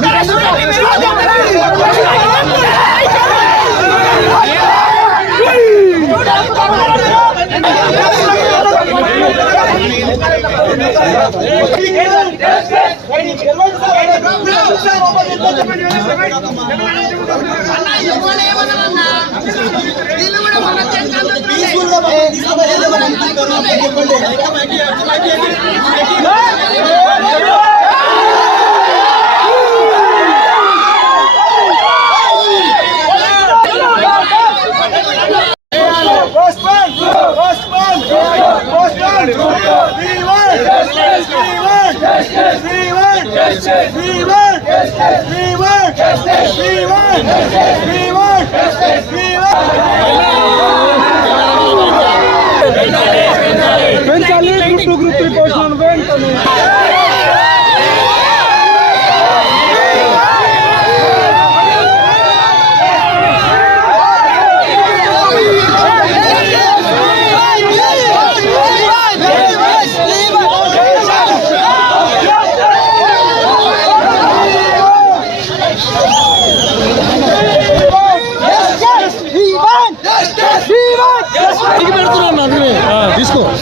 ¡Gracias! Yes, yes, yes, yes, పెంచాలి group two group three పోషణ వెంటనే పెడుతున్నాను అందుకనే తీసుకో